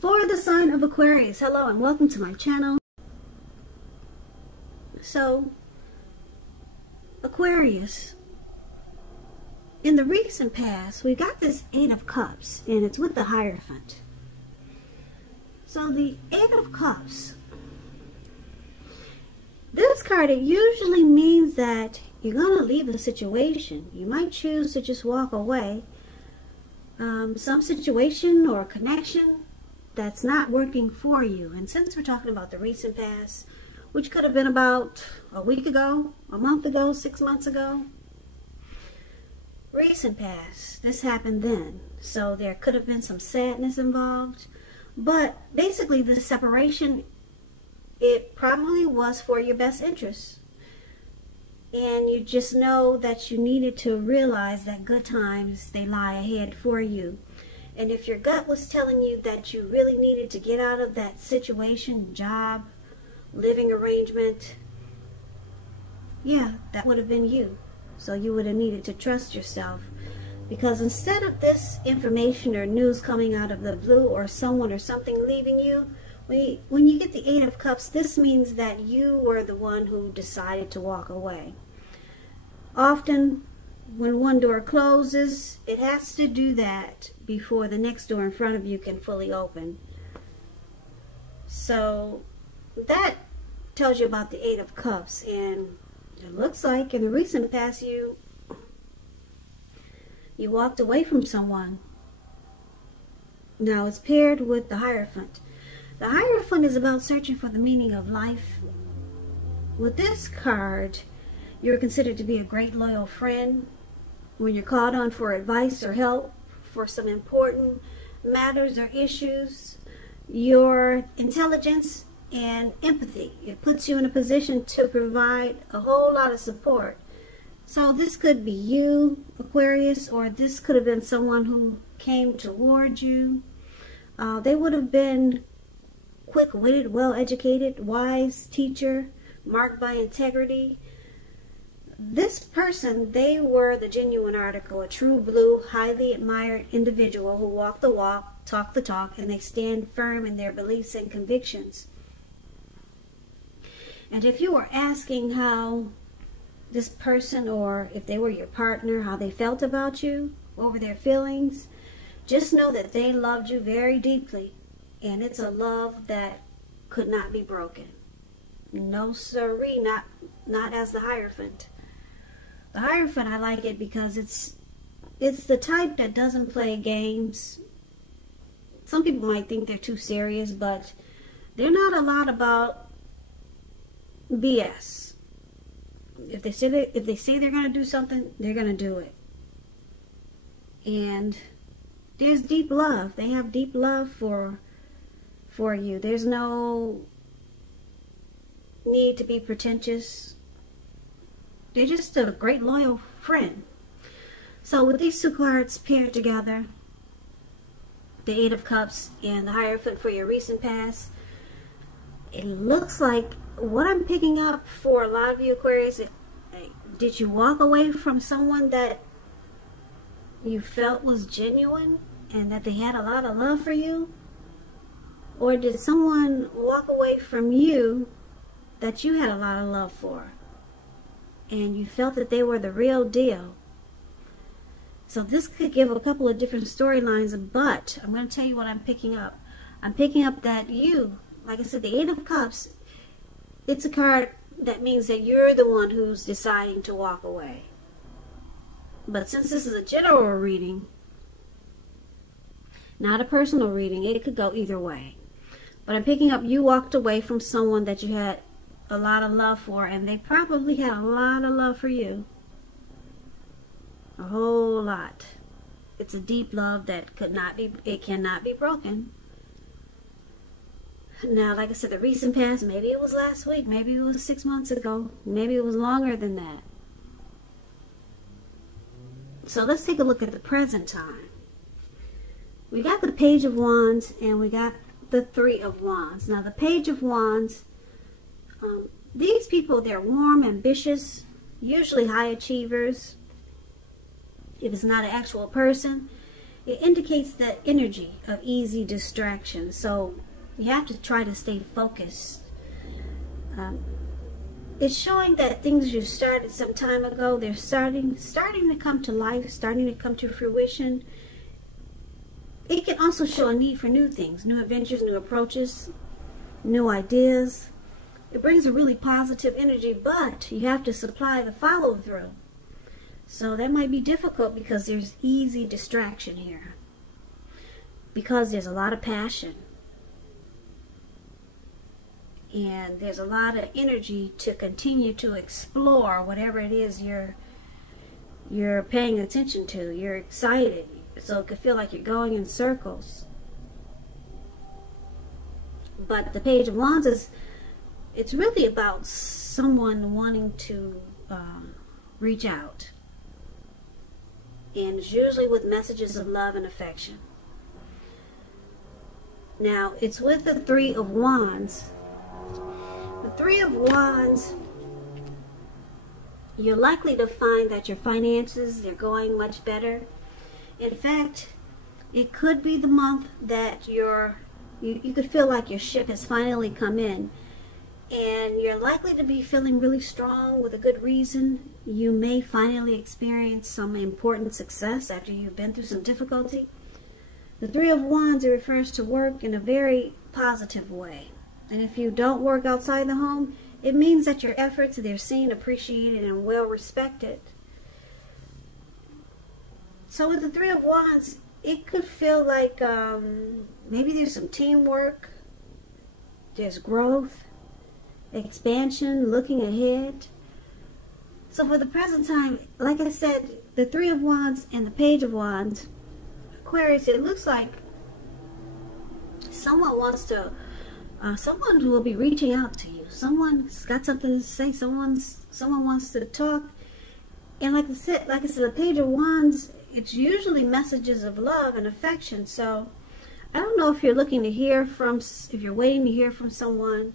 For the sign of Aquarius, hello and welcome to my channel. So, Aquarius, in the recent past, we got this Eight of Cups, and it's with the Hierophant. So the Eight of Cups, this card, it usually means that you're going to leave a situation. You might choose to just walk away. Some situation or connection that's not working for you. And since we're talking about the recent past, which could have been about a week ago, a month ago, 6 months ago. Recent past, this happened then. So there could have been some sadness involved. But basically the separation, it probably was for your best interest. And you just know that you needed to realize that good times, they lie ahead for you. And if your gut was telling you that you really needed to get out of that situation, job, living arrangement, yeah, that would have been you. So you would have needed to trust yourself. Because instead of this information or news coming out of the blue or someone or something leaving you, when you get the Eight of Cups, this means that you were the one who decided to walk away. Often, when one door closes, it has to do that before the next door in front of you can fully open. So, that tells you about the Eight of Cups. And it looks like in the recent past, you walked away from someone. Now, it's paired with the Hierophant. The Hierophant is about searching for the meaning of life. With this card, you're considered to be a great loyal friend. When you're called on for advice or help for some important matters or issues, your intelligence and empathy, it puts you in a position to provide a whole lot of support. So this could be you, Aquarius, or this could have been someone who came toward you. They would have been quick-witted, well-educated, wise teacher, marked by integrity. This person, they were the genuine article, a true blue, highly admired individual who walk the walk, talk the talk, and they stand firm in their beliefs and convictions. And if you were asking how this person, or if they were your partner, how they felt about you, what were their feelings, just know that they loved you very deeply. And it's a love that could not be broken. No siree, not as the Hierophant. The Hierophant, I like it because it's the type that doesn't play games. Some people might think they're too serious, but they're not a lot about BS. If they say they're going to do something, they're going to do it. And there's deep love. They have deep love for you. There's no need to be pretentious. They're just a great loyal friend. So with these two cards paired together, the Eight of Cups and the Hierophant for your recent past, it looks like what I'm picking up for a lot of you Aquarius, did you walk away from someone that you felt was genuine and that they had a lot of love for you? Or did someone walk away from you that you had a lot of love for and you felt that they were the real deal? So this could give a couple of different storylines, but I'm going to tell you what I'm picking up. I'm picking up that you, like I said, the Eight of Cups, it's a card that means that you're the one who's deciding to walk away. But since this is a general reading, not a personal reading, it could go either way. But I'm picking up you walked away from someone that you had a lot of love for, and they probably had a lot of love for you. A whole lot. It's a deep love that cannot be broken. Now, like I said, the recent past, maybe it was last week, maybe it was 6 months ago, maybe it was longer than that. So let's take a look at the present time. We got the Page of Wands and we got the Three of Wands. Now the Page of Wands, these people, they're warm, ambitious, usually high achievers. If it's not an actual person, it indicates that energy of easy distraction. So you have to try to stay focused. It's showing that things you started some time ago, they're starting to come to life, starting to come to fruition. It can also show a need for new things, new adventures, new approaches, new ideas. It brings a really positive energy, but you have to supply the follow-through. So that might be difficult because there's easy distraction here. Because there's a lot of passion. And there's a lot of energy to continue to explore whatever it is you're paying attention to. You're excited. So it could feel like you're going in circles. But the Page of Wands it's really about someone wanting to reach out. And it's usually with messages of love and affection. Now, it's with the Three of Wands. The Three of Wands, you're likely to find that your finances, they're going much better. In fact, it could be the month that you could feel like your ship has finally come in. And you're likely to be feeling really strong with a good reason. You may finally experience some important success after you've been through some difficulty. The Three of Wands, it refers to work in a very positive way. And if you don't work outside the home, it means that your efforts, they're seen, appreciated, and well respected. So with the Three of Wands, it could feel like maybe there's some teamwork, there's growth, expansion, looking ahead. So for the present time, like I said, the Three of Wands and the Page of Wands, Aquarius, it looks like someone wants to, someone will be reaching out to you. Someone's got something to say. Someone wants to talk. And like I said, the Page of Wands, it's usually messages of love and affection. So I don't know if you're looking to hear from, if you're waiting to hear from someone.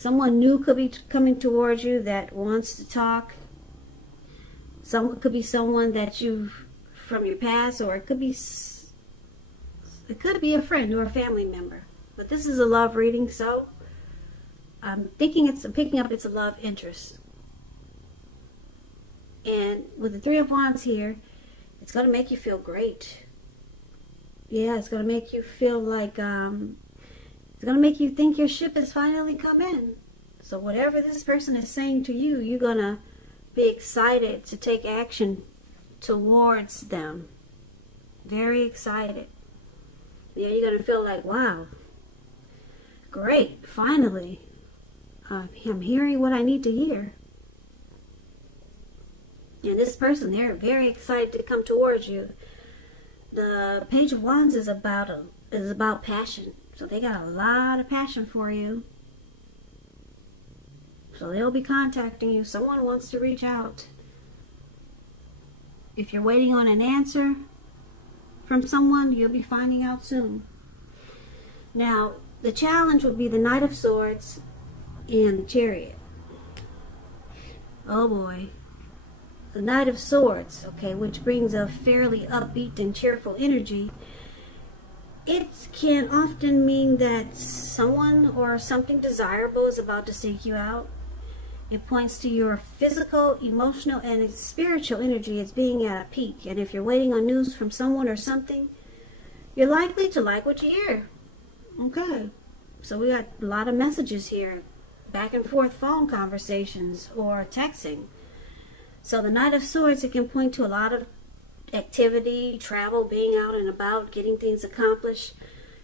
Someone new could be coming towards you that wants to talk. Someone could be someone that you've from your past, or it could be a friend or a family member. But this is a love reading, so I'm picking up it's a love interest. And with the Three of Wands here, it's going to make you feel great. Yeah, it's going to make you feel like it's going to make you think your ship has finally come in. So whatever this person is saying to you, you're going to be excited to take action towards them. Very excited. Yeah, you're going to feel like, wow, great, finally. I'm hearing what I need to hear. And this person, they're very excited to come towards you. The Page of Wands is about passion. So they got a lot of passion for you. So they'll be contacting you. Someone wants to reach out. If you're waiting on an answer from someone, you'll be finding out soon. Now, the challenge would be the Knight of Swords and the Chariot. Oh boy. The Knight of Swords, okay, which brings a fairly upbeat and cheerful energy. It can often mean that someone or something desirable is about to seek you out. It points to your physical, emotional, and spiritual energy as being at a peak. And if you're waiting on news from someone or something, you're likely to like what you hear. Okay. So we got a lot of messages here. Back and forth phone conversations or texting. So the Knight of Swords, it can point to a lot of activity, travel, being out and about, getting things accomplished.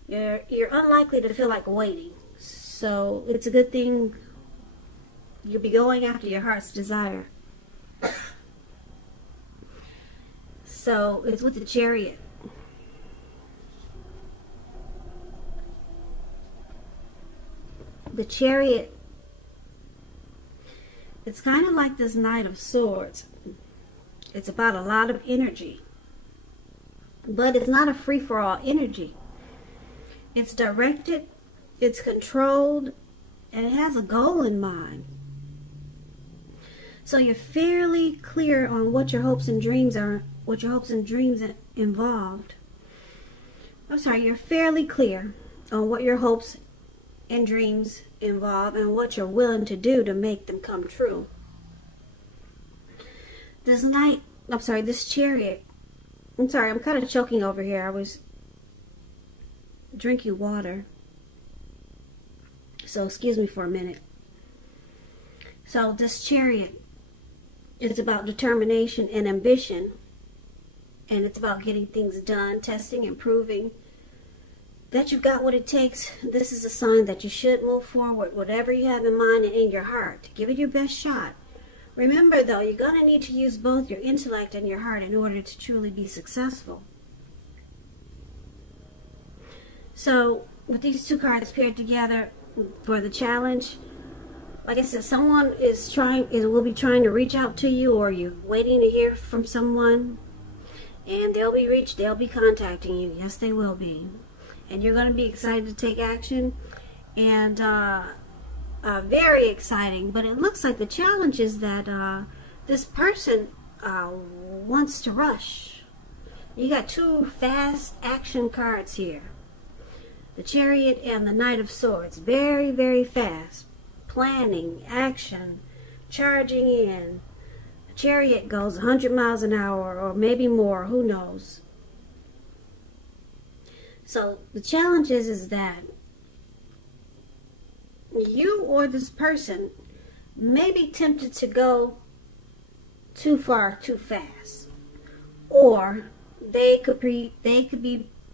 You're unlikely to feel like waiting. So it's a good thing you'll be going after your heart's desire. So it's with the Chariot. The Chariot, it's kind of like this Knight of Swords. It's about a lot of energy. But it's not a free-for-all energy. It's directed, it's controlled, and it has a goal in mind. So you're fairly clear on what your hopes and dreams are, what your hopes and dreams involved. you're fairly clear on what your hopes and dreams involve and what you're willing to do to make them come true. This chariot. I'm sorry, I'm kind of choking over here. I was drinking water. So excuse me for a minute. So this chariot is about determination and ambition. And it's about getting things done, testing and proving that you've got what it takes. This is a sign that you should move forward, whatever you have in mind and in your heart. Give it your best shot. Remember though, you're going to need to use both your intellect and your heart in order to truly be successful. So with these two cards paired together for the challenge, like I said, someone will be trying to reach out to you, or you're waiting to hear from someone, and they'll be contacting you. Yes, they will be. And you're going to be excited to take action, and very exciting. But it looks like the challenge is that this person wants to rush. You got two fast action cards here. The Chariot and the Knight of Swords. Very, very fast. Planning, action, charging in. The Chariot goes 100 miles an hour or maybe more. Who knows? So the challenge is that you or this person may be tempted to go too far too fast, or they could be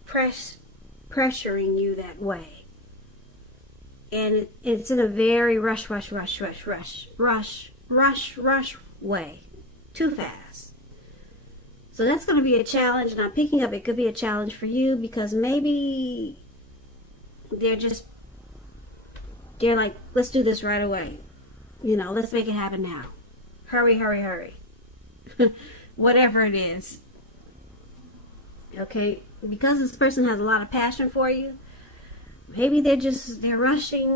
pressuring you that way, and it's in a very rush way, too fast. So that's going to be a challenge, and I'm picking up it could be a challenge for you, because maybe they're like, let's do this right away. You know, let's make it happen now. Hurry, hurry, hurry. Whatever it is. Okay? Because this person has a lot of passion for you, maybe they're rushing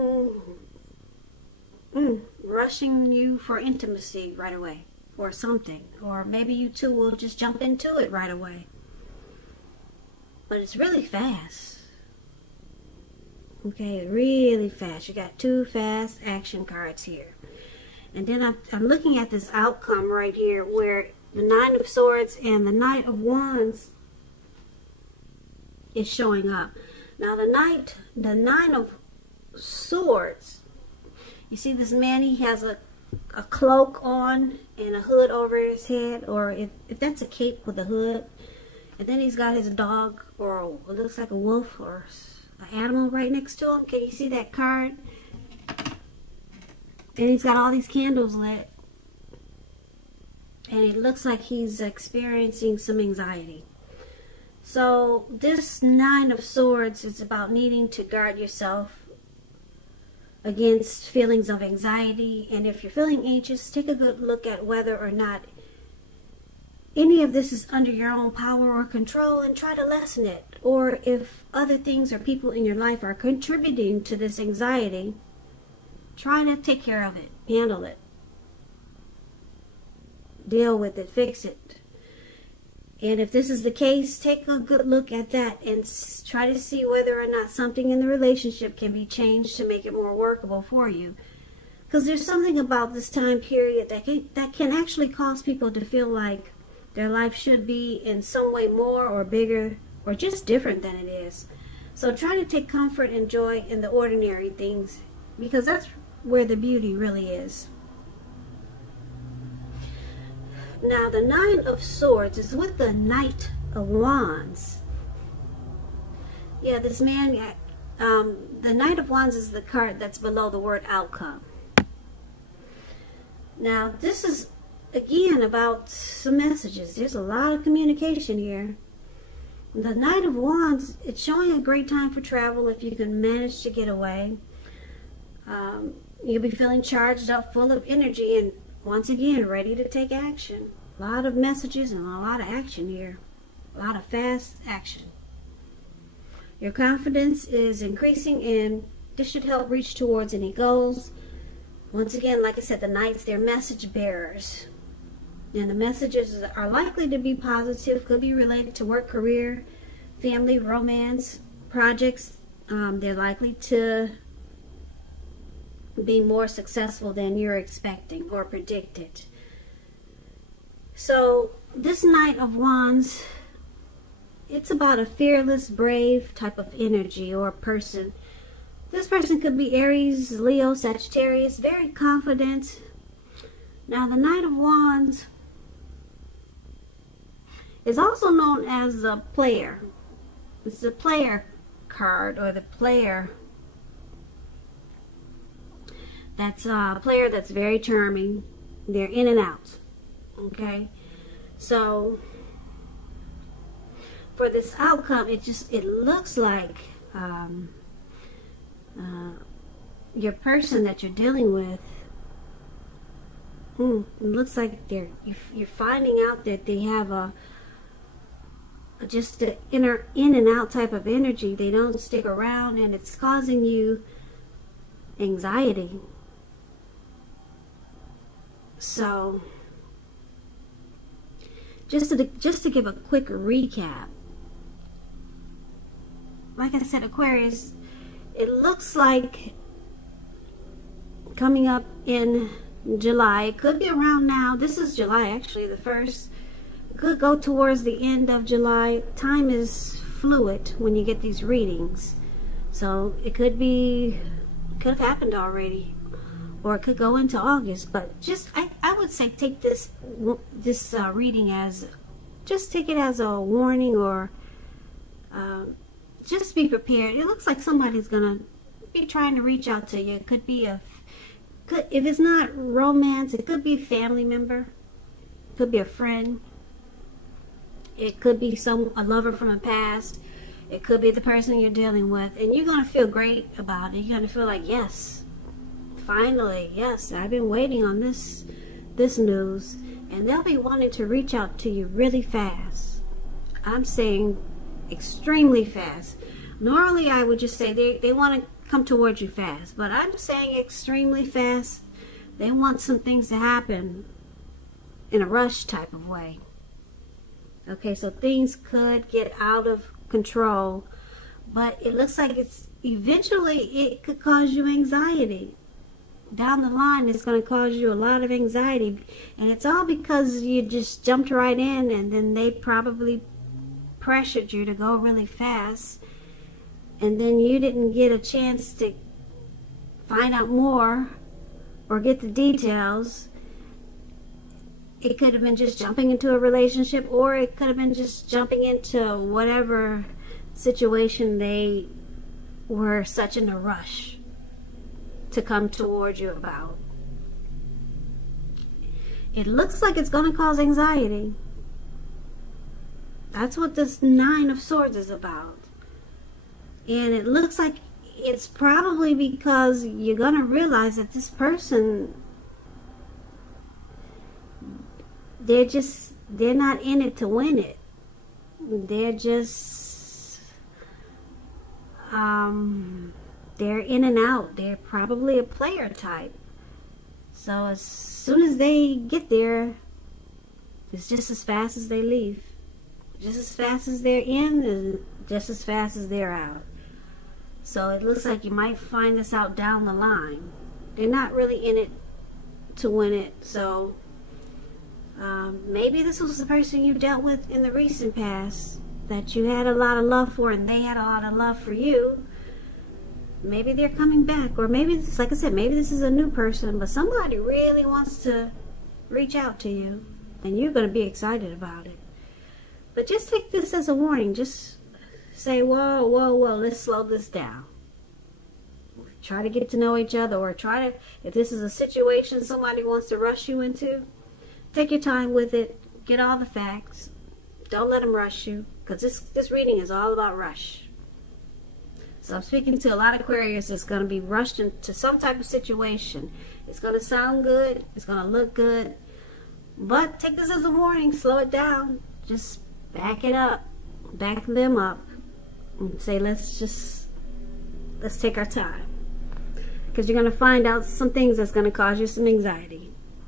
you for intimacy right away, or something. Or maybe you two will just jump into it right away. But it's really fast. Okay, really fast. You got two fast action cards here. And then I'm looking at this outcome right here, where the Nine of Swords and the Knight of Wands is showing up. Now the Nine of Swords, you see this man, he has a cloak on and a hood over his head, or if that's a cape with a hood, and then he's got his dog, or it looks like a wolf or an animal right next to him. Can you see that card? And he's got all these candles lit, and it looks like he's experiencing some anxiety. So this Nine of Swords is about needing to guard yourself against feelings of anxiety. And if you're feeling anxious, take a good look at whether or not any of this is under your own power or control, and try to lessen it. Or if other things or people in your life are contributing to this anxiety, try to take care of it, handle it, deal with it, fix it. And if this is the case, take a good look at that and try to see whether or not something in the relationship can be changed to make it more workable for you. Because there's something about this time period that can actually cause people to feel like their life should be in some way more or bigger or just different than it is. So try to take comfort and joy in the ordinary things, because that's where the beauty really is. Now the Nine of Swords is with the Knight of Wands. Yeah, this man, the Knight of Wands is the card that's below the word outcome. Now this is again about some messages. There's a lot of communication here. The Knight of Wands, it's showing a great time for travel if you can manage to get away. You'll be feeling charged up, full of energy, and once again, ready to take action. A lot of messages and a lot of action here. A lot of fast action. Your confidence is increasing, and this should help reach towards any goals. Once again, like I said, the Knights, they're message bearers. And the messages are likely to be positive, could be related to work, career, family, romance, projects. They're likely to be more successful than you're expecting or predicted. So this Knight of Wands, it's about a fearless, brave type of energy or person. This person could be Aries, Leo, Sagittarius, very confident. Now the Knight of Wands is also known as a player. It's a player card, or the player that's a player that's very charming. They're in and out. Okay, so for this outcome, it looks like your person that you're dealing with, it looks like you're finding out that they have just the in and out type of energy. They don't stick around, and it's causing you anxiety. So just to give a quick recap, like I said, Aquarius, it looks like coming up in July. It could be around now. This is July, actually, the 1st. It could go towards the end of July. Time is fluid when you get these readings. So it could have happened already, or it could go into August. But just, I would say take this reading as, just take it as a warning, or just be prepared. It looks like somebody's gonna be trying to reach out to you. It could be if it's not romance, it could be a family member, it could be a friend, it could be a lover from the past, it could be the person you're dealing with, and you're gonna feel great about it. You're gonna feel like, yes, finally, yes, I've been waiting on this news. And they'll be wanting to reach out to you really fast. I'm saying extremely fast. Normally I would just say they want to come towards you fast, but I'm saying extremely fast. They want some things to happen in a rush type of way. Okay, so things could get out of control, but it looks like eventually it could cause you anxiety. Down the line, it's going to cause you a lot of anxiety, and it's all because you just jumped right in, and then they probably pressured you to go really fast, and then you didn't get a chance to find out more or get the details. It could have been just jumping into a relationship, or it could have been just jumping into whatever situation they were such in a rush to come towards you about. It looks like it's going to cause anxiety. That's what this 9 of Swords is about. And it looks like it's probably because you're going to realize that this person, they're not in it to win it. They're just they're in and out. They're probably a player type. So as soon as they get there, it's just as fast as they leave. Just as fast as they're in, and just as fast as they're out. So it looks like you might find this out down the line. They're not really in it to win it. So maybe this was the person you dealt with in the recent past that you had a lot of love for, and they had a lot of love for you. Maybe they're coming back, or maybe, like I said, maybe this is a new person, but somebody really wants to reach out to you, and you're going to be excited about it. But just take this as a warning. Just say, whoa, whoa, whoa, let's slow this down. Try to get to know each other, or try to, if this is a situation somebody wants to rush you into, take your time with it. Get all the facts. Don't let them rush you, because this reading is all about rush. So I'm speaking to a lot of Aquarius that's going to be rushed into some type of situation. It's going to sound good. It's going to look good. But take this as a warning. Slow it down. Just back it up. Back them up. And say, let's take our time. Because you're going to find out some things that's going to cause you some anxiety.